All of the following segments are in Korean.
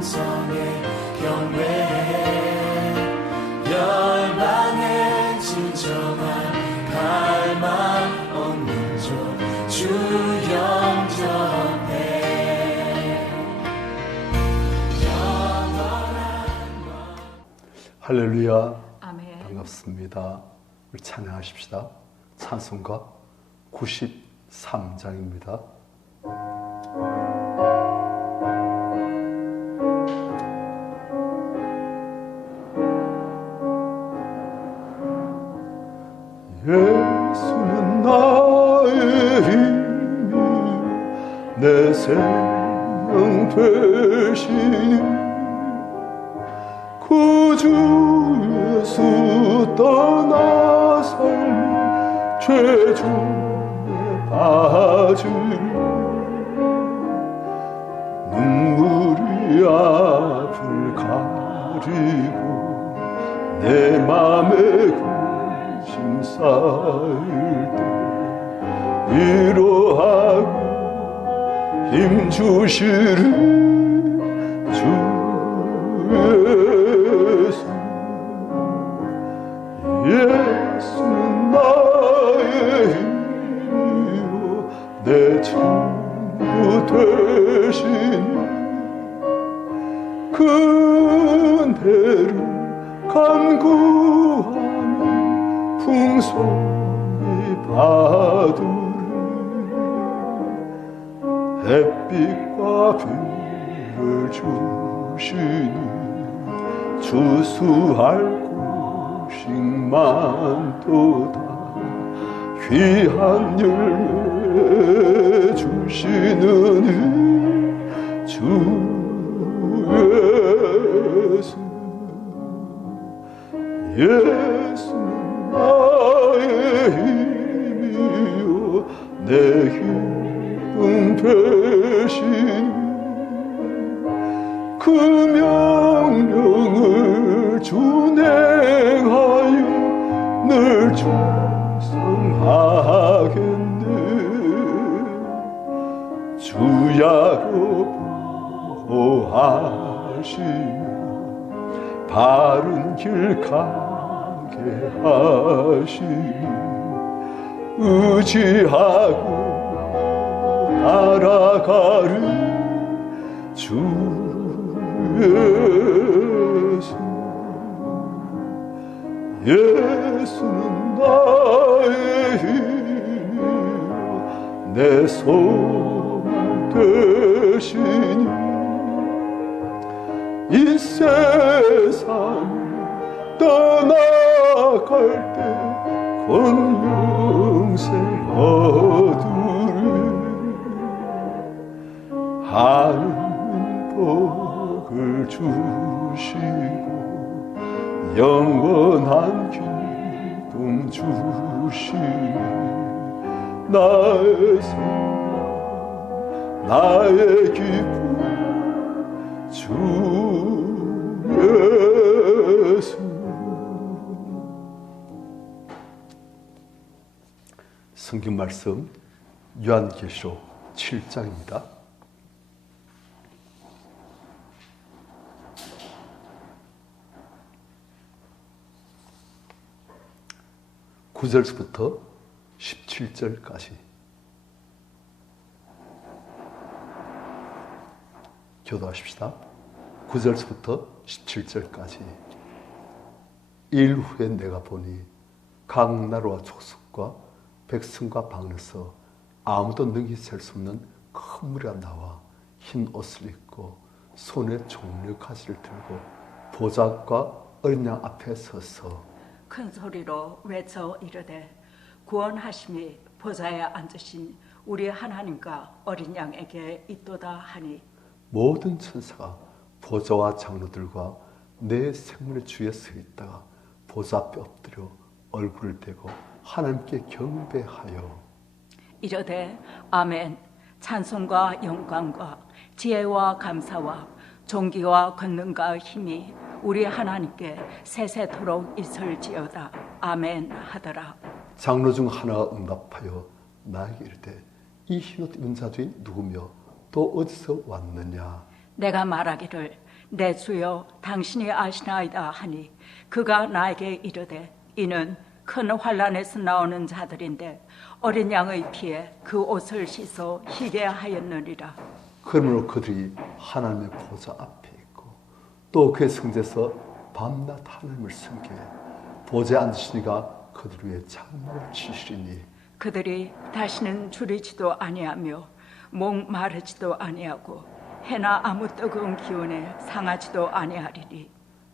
음성에 경배해 열방의 진정한 갈망 없는 주 영접해 할렐루야. 아멘. 반갑습니다. 우리 찬양하십시다. 찬송가 93장입니다. 예수는 나의 힘이요 내 생명 되시니 구주 예수 떠나 살리 죄중에 빠질 눈물이 앞을 가리고 내 맘에 근심 쌓일 때 위로하고 힘 주시는 주 예수는 나의 힘이요 내 친구 되시니 그대를 간구하면 풍성히 받으리 햇빛과 비를 주시니 주수할 곳식만도다 귀한 열매 주시는 주 예수 예수는 나의 힘이요 내 기쁨 되시니 그 명령을 준행하여 늘 충성하겠네 주야로 보호하시며 바른 길 가게 하시니 의지하고 따라가는 주 예수 예수는 나의 힘이요 내 소망 되시니 이 세상 떠나갈 때 권영생 얻으리 하는 복을 주시고 영원한 기쁨 주시니 나의 소망 나의 기쁨 주 예수 성경 말씀 요한계시록 7장입니다. (9절부터) 17절까지 교도하십시다. 9절부터 17절까지 일 후에 내가 보니 각 나라와 족속과 백성과 방에서 아무도 능히 셀 수 없는 큰 무리가 나와 흰 옷을 입고 손에 종려 가지를 들고 보좌과 어린 양 앞에 서서 큰 소리로 외쳐 이르되 구원하심이 보좌에 앉으신 우리 하나님과 어린 양에게 있도다 하니 모든 천사가 보좌와 장로들과 내 생물의 주위에 서 있다가 보좌 앞에 엎드려 얼굴을 대고 하나님께 경배하여 이르되 아멘 찬송과 영광과 지혜와 감사와 존귀와 권능과 힘이 우리 하나님께 세세토록 있을지어다 아멘 하더라. 장로 중 하나가 응답하여 나에게 이르되 이 흰옷 입은 자들이 누구며 또 어디서 왔느냐? 내가 말하기를 내 주여 당신이 아시나이다 하니 그가 나에게 이르되 이는 큰 환란에서 나오는 자들인데 어린 양의 피에 그 옷을 씻어 희게 하였느니라. 그러므로 그들이 하나님의 보좌 앞에 있고 또 그의 성제에서 밤낮 하나님을 섬기며 보좌에 앉으시니가 그들 위에 장막을 치시리니 그들이 다시는 줄이지도 아니하며 목 마르지도 아니하고 해나 아무 뜨거운 기운에 상하지도 아니하리니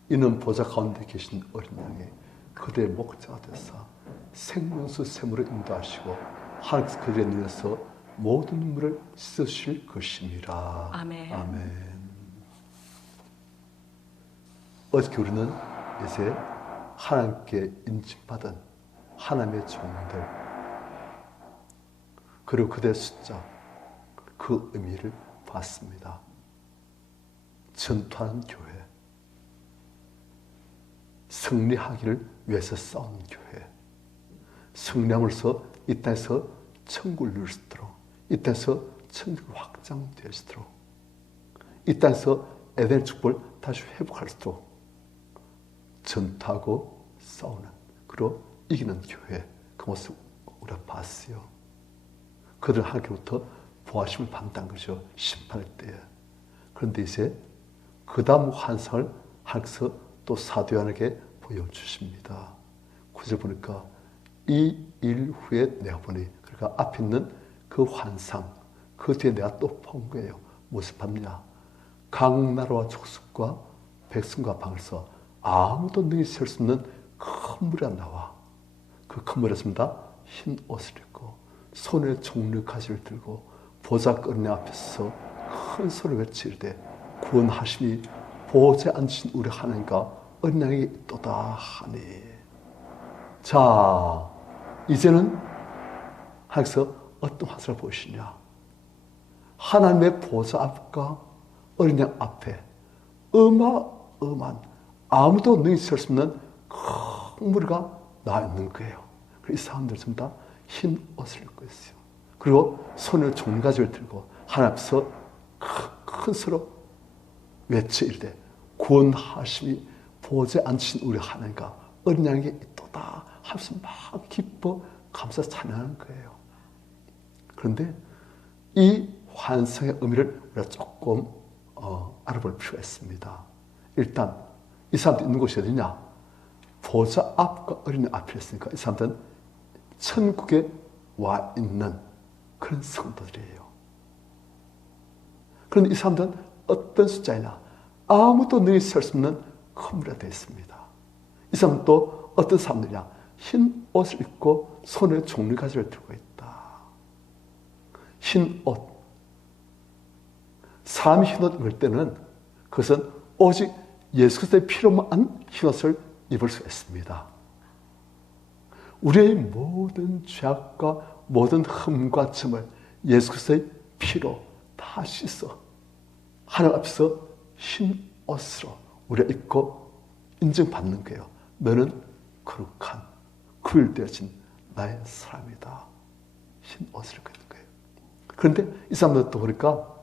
이는 보좌 가운데 계신 어린 양이 그들의 목자가 되사 생명수 샘으로 인도하시고 하나님께서 그들의 눈에서 모든 눈물을 씻으실 것임이라. 아멘. 아멘. 어저께 우리는 이제 하나님께 인침받은 하나님의 종들 그리고 그들의 숫자 그 의미를 봤습니다. 전투하는 교회, 승리하기를 위해서 싸우는 교회, 승리함으로써 이 땅에서 천국을 누릴 수 있도록, 이 땅에서 천국을 확장되어지도록, 이 땅에서 에덴의 축복을 다시 회복할 수 있도록 전투하고 싸우는, 그리고 이기는 교회, 그 모습 우리가 봤어요. 그들 하나님께로부터 보호하심을 받는다는 거죠. 심판할 때에. 그런데 이제 그 다음 환상을 하나님께서 또 사도 요한에게 보여주십니다. 9절 보니까 이 일 후에 내가 보니, 그러니까 앞에 있는 그 환상, 그 뒤에 내가 또 본 거예요. 무슨 밤이냐? 각 나라와 족속과 백성과 방에서 아무도 능히 설 수 없는 큰 물이 나와. 그 큰 물에서입니다. 흰 옷을 입고 손에 종려 가지를 들고 보좌 끄는 앞에서 큰 소리를 외치되 구원하시니 보좌에 앉으신 우리 하나님과 어린 양이 있도다 하니. 자, 이제는 하나님께서 어떤 환상을 보시냐? 하나님의 보좌 앞과 어린 양 앞에 어마어마한 아무도 능히 설 수 없는 큰 무리가 나와 있는 거예요. 이 사람들 전부 다 흰 옷을 입고 있어요. 그리고 손에 종가지를 들고 하나님 앞에서 큰 소리로 외쳐 이르되 구원하심이 보좌에 앉으신 우리 하나님과 어린 양에게 있도다 하면서 막 기뻐 감사 찬양하는 거예요. 그런데 이 환상의 의미를 우리가 조금 알아볼 필요가 있습니다. 일단 이 사람들이 있는 곳이 어디냐? 보좌 앞과 어린 양 앞에 있으니까 이 사람들은 천국에 와 있는 그런 성도들이에요. 그런데 이 사람들은 어떤 숫자이냐? 아무도 능히 설 수 없는 큰 무리가 되어 있습니다. 이 사람은 또 어떤 사람들이냐? 흰 옷을 입고 손에 종려가지를 들고 있다. 흰 옷. 사람이 흰 옷 입을 때는 그것은 오직 예수 그리스도의 피로만 흰 옷을 입을 수가 있습니다. 우리의 모든 죄악과 모든 흠과 점을 예수 그리스도의 피로 다 씻어 하나님 앞에서 흰 옷으로 우리가 입고 인정받는 거예요. 너는 거룩한 구별되어진 나의 사람이다. 흰 옷을 입고 있는 거예요. 그런데 이 사람들 또 보니까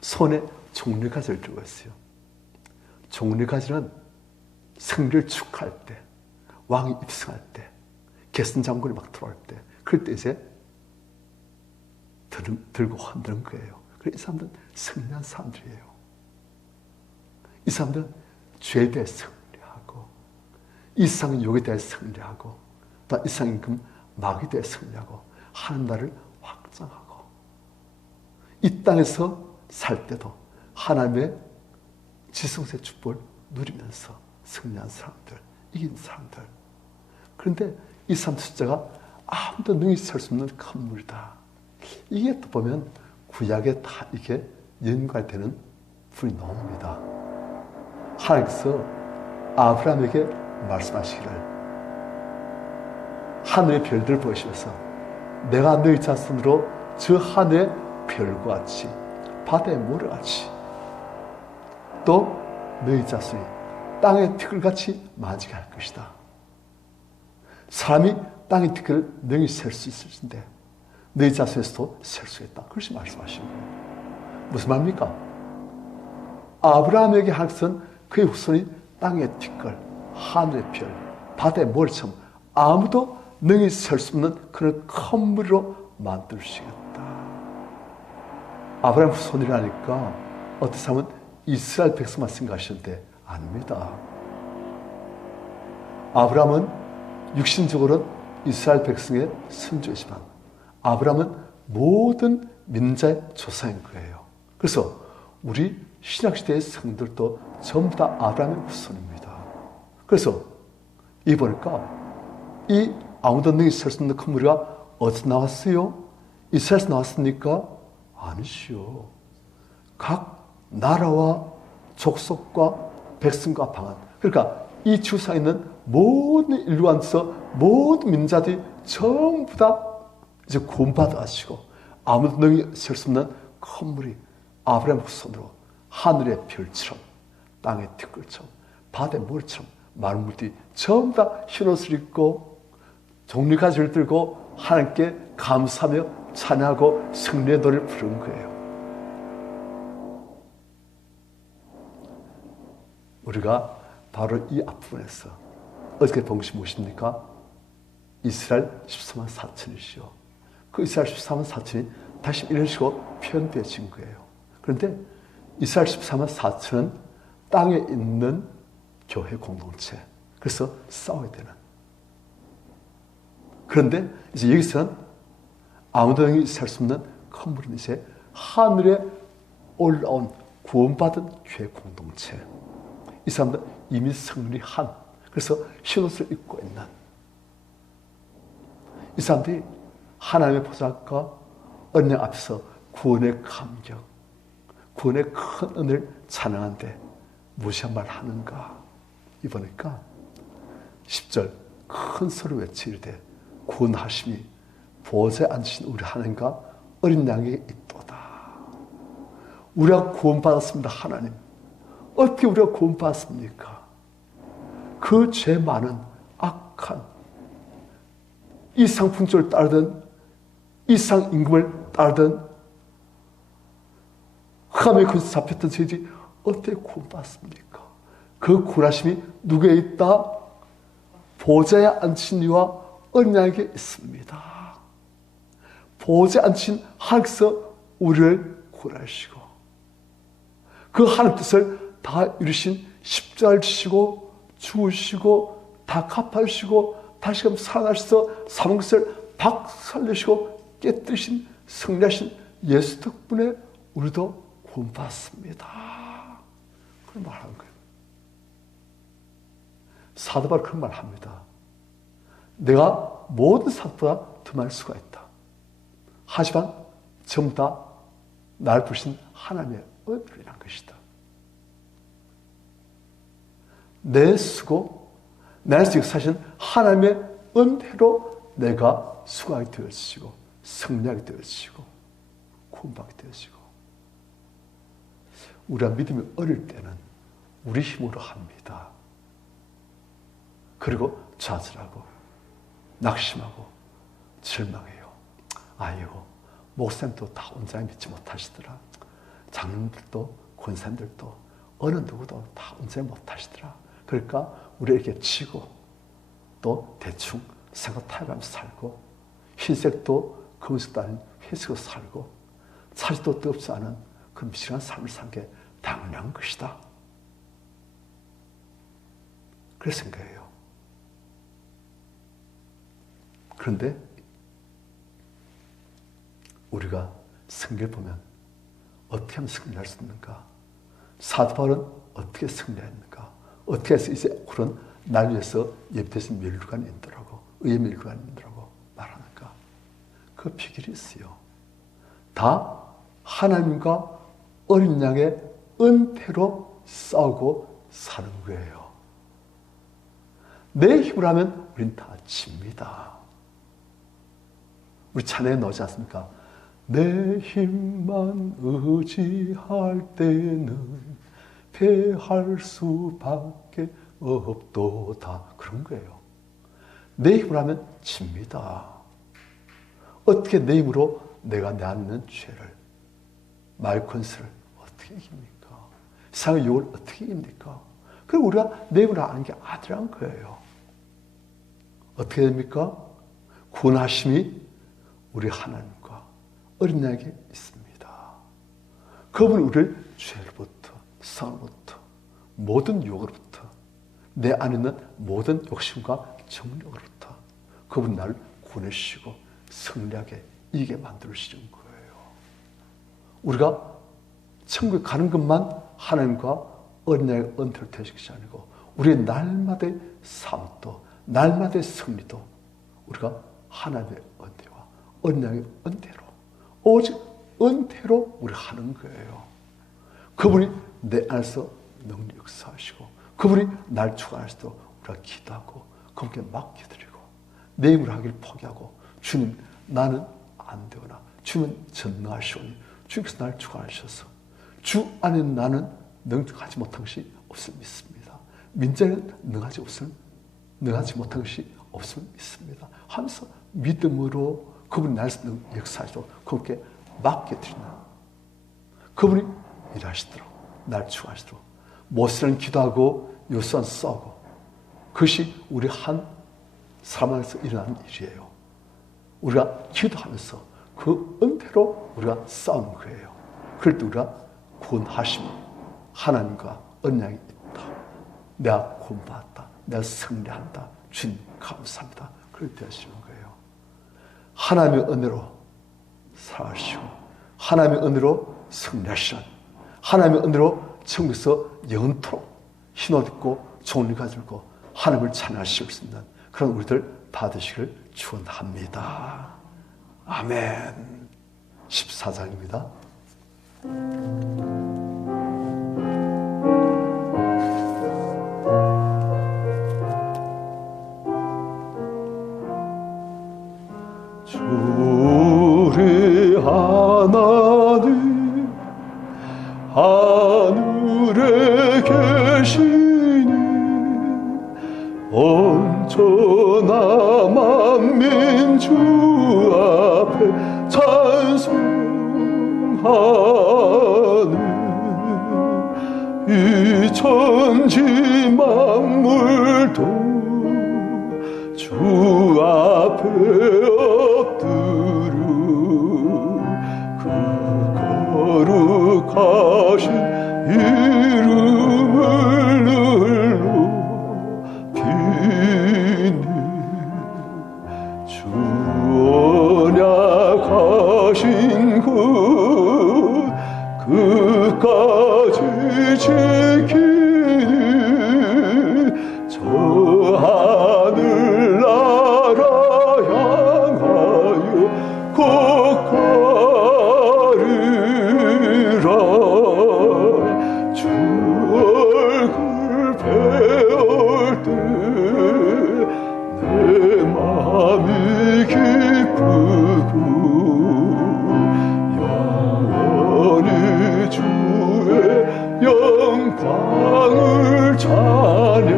손에 종려가지를 들고 있어요. 종려가지는 승리를 축하할 때, 왕이 입성할 때, 개선 장군이 막 들어올 때, 그럴 때 이제 들고 흔드는 거예요. 그래서 이 사람들은 승리한 사람들이에요. 이 사람들은 죄에 대해 승리하고, 이상 욕에 대해 승리하고, 또 이상 임금 마귀에 대해 승리하고, 하나님 나라를 확장하고, 이 땅에서 살 때도 하나님의 지성소의 축복을 누리면서 승리한 사람들, 이긴 사람들. 그런데 이 사람 숫자가 아무도 능히 설 수 없는 큰 물이다. 이게 또 보면 구약에 다 이게 연관되는 분이 나옵니다. 하나님께서 아브라함에게 말씀하시기를 하늘의 별들을 보시면서 내가 너희 자손으로 저 하늘의 별과 같이 바다의 모래같이 또 너희 자손이 땅의 티끌같이 많아지게 할 것이다. 사람이 땅의 티끌을 능히 셀 수 있을 텐데 너희 자손에서도 셀 수 있다. 그것이 말씀하신 거예요. 무슨 말입니까? 아브라함에게 하나님께서는 그의 후손이 땅의 티끌, 하늘의 별, 바다의 모래처럼 아무도 능히 설 수 없는 그런 큰 무리로 만들시겠다. 아브라함 후손이라니까 어떤 사람은 이스라엘 백성만 생각하시는데 아닙니다. 아브라함은 육신적으로는 이스라엘 백성의 선조이지만 아브라함은 모든 민자의 조상인 거예요. 그래서 우리 신약시대의 성들도 전부 다 아브라함의 후손입니다. 그래서 이 보니까 이 아무도 능히 설 수 없는 큰 무리가 어디서 나왔어요? 이스라엘에서 나왔습니까? 아니시오. 각 나라와 족속과 백성과 방언, 그러니까 이 지구상에 있는 모든 인류 안에서 모든 민자들이 전부 다 이제 구원받아 가시고 아무도 능히 설 수 없는 큰 무리 아브라함 후손으로 하늘의 별처럼 땅의 티끌처럼 바다의 모래처럼 만물들이 전부 다 흰옷을 입고 종려가지를 들고 하나님께 감사하며 찬양하고 승리의 노래를 부르는 거예요. 우리가 바로 이 앞부분에서 어떻게 본 것이 무엇입니까? 이스라엘 14만 4천이시오. 그 이스라엘 14만 4천이 다시 이런 식으로 표현되어진 거예요. 그런데 이스라엘 14만 4천은 땅에 있는 교회 공동체. 그래서 싸워야 되는. 그런데 이제 여기서는 아무도 살 수 없는 큰 무리는 이제 하늘에 올라온 구원받은 교회 공동체. 이 사람들 이미 승리한, 그래서 흰옷을 입고 있는 이 사람들이 하나님의 보좌과 언약 앞에서 구원의 감격, 구원의 큰 은혜를 찬양하는데 무시한 말 하는가? 이보니까 10절 큰 소리 외치리되 구원하심이 보좌에 앉으신 우리 하나님과 어린 양에게 있도다. 우리가 구원받았습니다. 하나님. 어떻게 우리가 구원받았습니까? 그 죄 많은 악한 이상 풍조를 따르던 이상 임금을 따르던 흑암의 근처에 잡혔던 죄지 어떻게 구원받았습니까? 그 구원하심이 누구에 있다? 보좌에 앉힌 이와 어린 양에게 있습니다. 보좌에 앉힌 하나님께서 우리를 구원하시고 그 하나님 뜻을 다 이루신 십자가를 지시고 죽으시고 다 갚아주시고 다시금 살아나셔서 사망 것을 박살내시고 깨뜨리신 승리하신 예수 덕분에 우리도 구원받습니다. 그런 말 하는 거예요. 사도 바울은 그런 말 합니다. 내가 모든 사도보다 더 많을 수가 있다. 하지만 전부 다 나를 부르신 하나님의 은혜로 인한 것이다. 내 수고, 나에서 역사하신 하나님의 은혜로 내가 수고하게 되어지고 승리하게 되어지고 구원받게 되어지고 우리가 믿음이 어릴 때는 우리 힘으로 합니다. 그리고 좌절하고 낙심하고 절망해요. 아유, 목사님도 다 온전히 믿지 못하시더라. 장로들도 권사님들도 어느 누구도 다 온전히 못하시더라. 그러니까 우리에게 치고 또 대충 생각 타협하면서 살고 흰색도 검은색도 아닌 회색으로 살고 차지도 뜨겁지 않은 그런 미실한 삶을 산 게 당연한 것이다. 그래서 생각해요. 그런데 우리가 성경을 보면 어떻게 하면 승리할 수 있는가? 사도 바울은 어떻게 승리했는가? 어떻게 해서 이제 그런 날 위해서 예비되신 멸류관이 있더라고. 의의 멸류관이 있더라고 말하는가? 그 비결이 있어요. 다 하나님과 어린 양의 은혜로 싸우고 사는 거예요. 내 힘으로 하면 우린 다 집니다. 우리 찬양에 나오지 않습니까? 내 힘만 의지할 때는 패할 수밖에 없도다. 그런 거예요. 내 힘으로 하면 집니다. 어떻게 내 힘으로 내가 내 안에 있는 죄를, 말권세를 어떻게 이깁니까? 세상의 유혹을 어떻게 이깁니까? 그리고 우리가 내용을 아는 게 아들이란 거예요. 어떻게 됩니까? 구원하심이 우리 하나님과 어린 양에게 있습니다. 그분이 우리를 죄로부터, 세상으로부터, 모든 유혹으로부터, 내 안에 있는 모든 욕심과 정욕으로부터 그분 나를 구원해주시고 승리하게 이기게 만들어주시는 거예요. 우리가 천국에 가는 것만 하나님과 어린 양의 은혜를 되시는 것이 아니고 우리의 날마다의 삶도 날마다의 승리도 우리가 하나님의 은혜와 어린 양의 은혜로 오직 은혜로 우리가 하는 거예요. 그분이 내 안에서 능력 역사하시고 그분이 날 주관하시도록 우리가 기도하고 그분께 맡겨드리고 내 힘으로 하기를 포기하고 주님 나는 안 되거나 주님은 전능하시오니 주님께서 나를 주관하셔서 주 안에 나는 능력하지 못한 것이 없음을 믿습니다. 민자는 능하지 못한 것이 없음을 믿습니다. 하면서 믿음으로 그분이 나에서 역사하시도록 그분께 맡겨드리는 그분이 일하시도록 날 주관하시도록 모세는 기도하고 요수는 싸우고 그것이 우리 한 사람 안에서 일어나는 일이에요. 우리가 기도하면서 그 은혜로 우리가 싸우는 거예요. 그럴 때 우리가 구원하심 하나님과 언약이 있다. 내가 구원받았다. 내가 승리한다. 주님 감사합니다. 그럴 때 하시는 거예요. 하나님의 은혜로 살아가시고 하나님의 은혜로 승리하시는 하나님의 은혜로 천국에서 영원토록 흰옷 입고 좋은 일 가지고 하나님을 찬양하실 수 있는 그런 우리들 다 되시길 축원합니다. 아멘. 14장입니다. 주리 하나님 하늘에 계시니 온전한 만민 주 앞에 찬송하는 이 천지 만물도 주 앞에 엎드려 그 거룩하신 이름을 높이니 주 언약하신 것 끝까지 지키니 저 하늘나라 향하여 곧 가리라. 주 얼굴 배울 때 내 마음이 기쁘고 영원히 주의 영광을 찬양하리.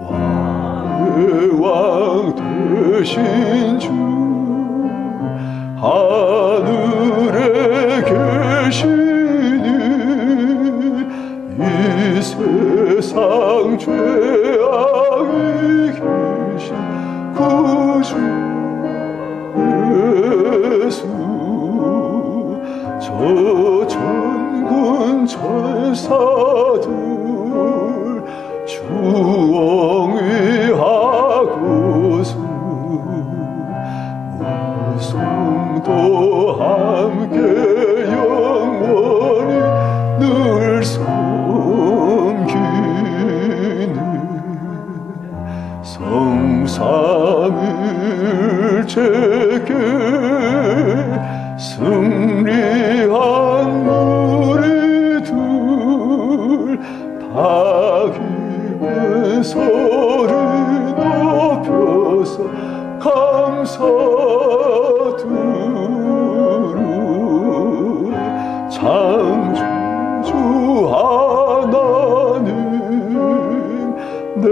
왕의 왕 되신 주 하늘에 계시니 이 세상 죄악이 계신 구주 예수 저 천군 천사들 주엉이하고서 우승도 함께 영원히 늘 섬기는 성삼일체께 승리한 무리들 다 기쁜 소리 높여서 감사드려. 창조주 하나님 내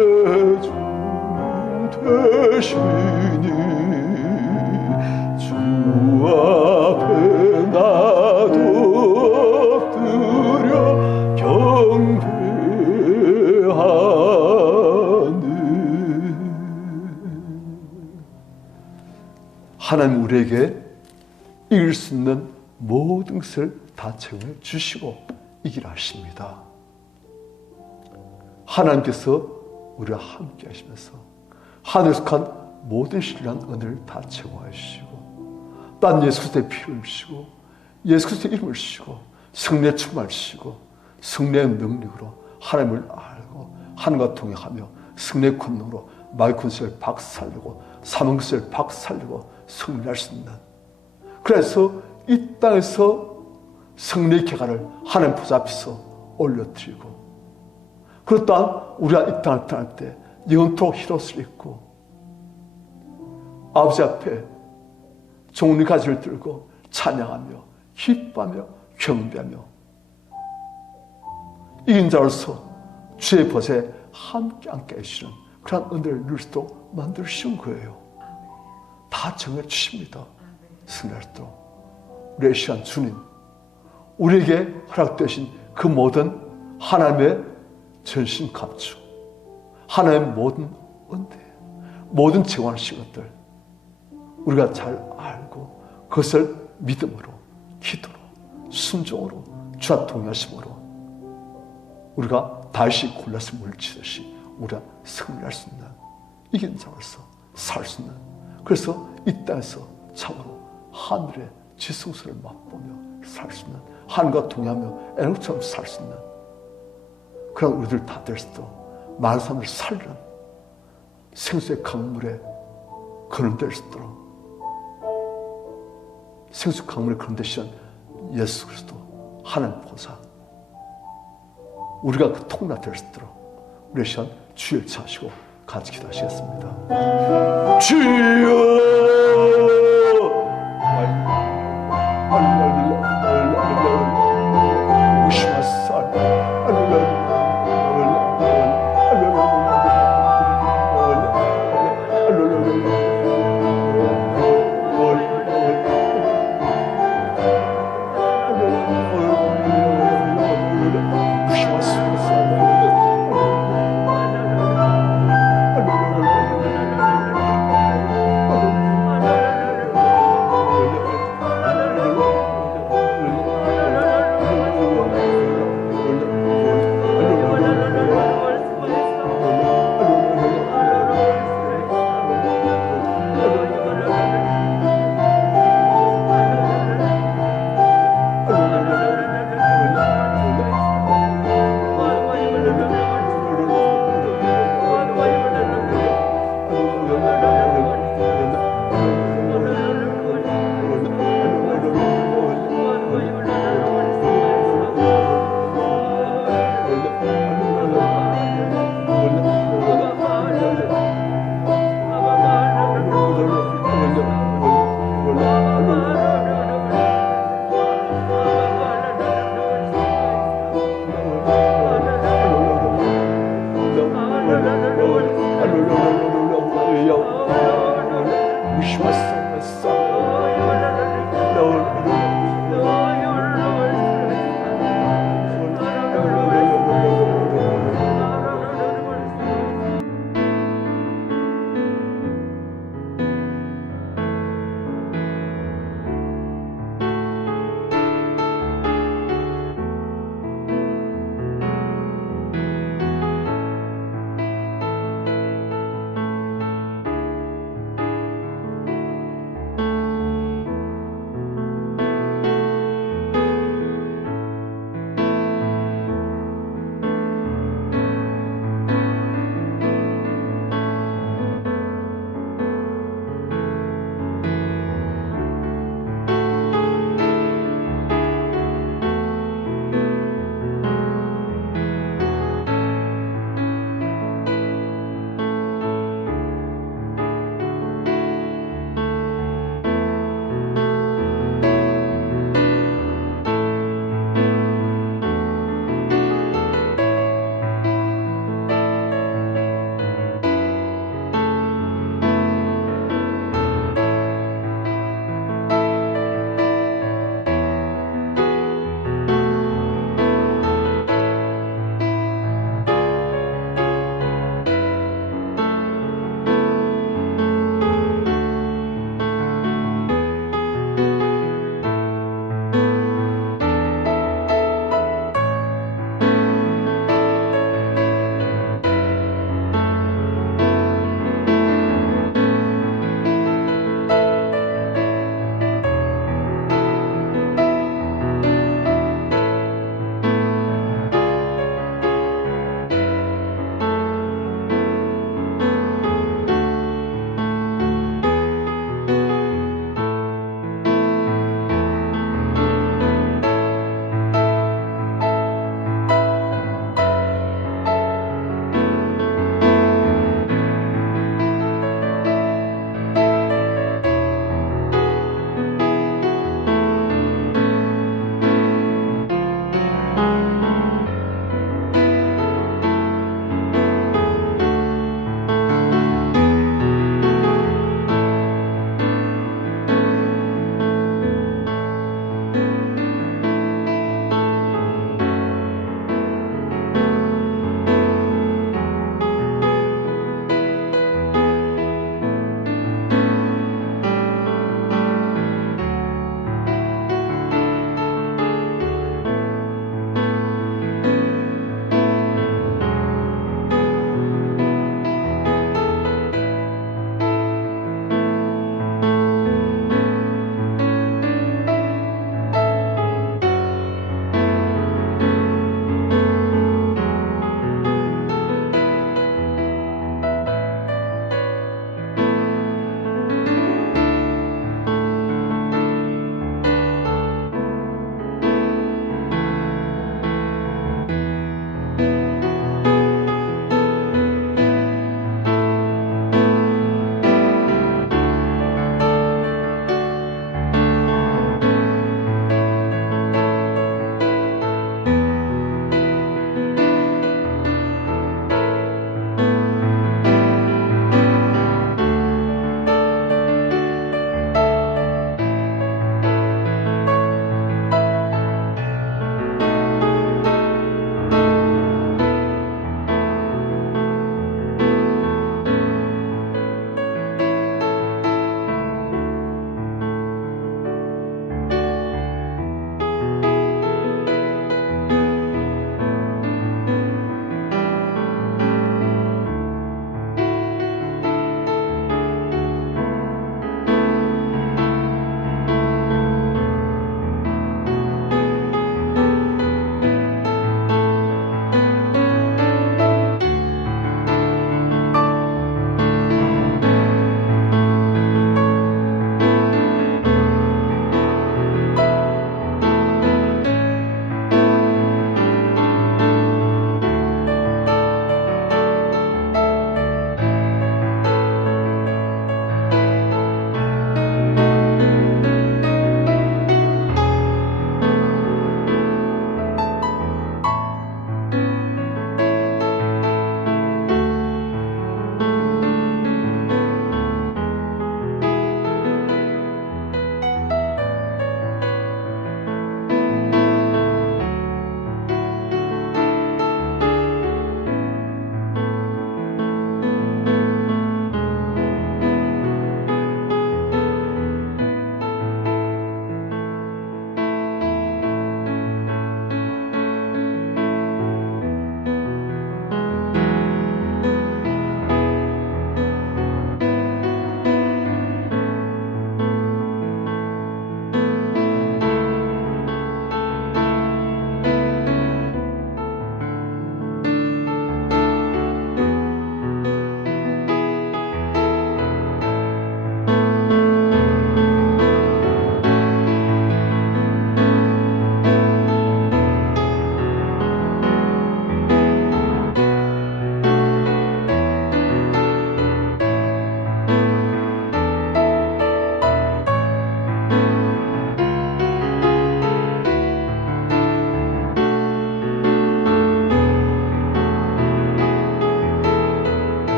주님 되시니 주 앞에 나 하나님 우리에게 이길 수 있는 모든 것을 다 채워 주시고 이기라 하십니다. 하나님께서 우리와 함께 하시면서 하늘에서 속한 모든 신령한 은혜를 다 채워해 주시고 딴 예수 그리스도의 피를 주시고 예수 그리스도의 이름을 주시고 성령의 충만을 주시고 성령의 능력으로 하나님을 알고 하나님과 동행하며 성령의 권능으로 마귀 권세를 박살내고 사망 권세를 박살내고 승리할 수 있는, 그래서 이 땅에서 승리의 개가를 하나님 보좌 앞에서 올려드리고, 그 또한 우리가 이 땅을 떠날 때 영원토록 히로스를 입고 아버지 앞에 종리 가지를 들고 찬양하며 기뻐하며 경배하며 이긴 자로서 주의 보좌에 함께 앉게 해주시는 그런 은혜를 누릴 수 있도록 만들어주신 거예요. 다 정해주십니다. 승리할 수 있도록 우리의 시간 주님, 우리에게 허락되신 그 모든 하나님의 전신 갑주, 하나님의 모든 은혜, 모든 재원하신 것들 우리가 잘 알고 그것을 믿음으로, 기도로, 순종으로, 주와 동의하심으로 우리가 다시 골라서 물리치듯이 우리가 승리할 수 있는, 이긴 자로서 살 수 있는, 그래서 이 땅에서 참으로 하늘의 지성소를 맛보며 살 수 있는, 하늘과 동의하며 애국처럼 살 수 있는 그런 우리들 다 될 수 있도록 많은 사람을 살리는 생수의 강물에 거론될 수 있도록 생수 강물에 거론되시는 예수 그리스도 하나님 보좌, 우리가 그 통로가 될 수 있도록 우리 시간 주의 차시고 같이 기도하시겠습니다. 주여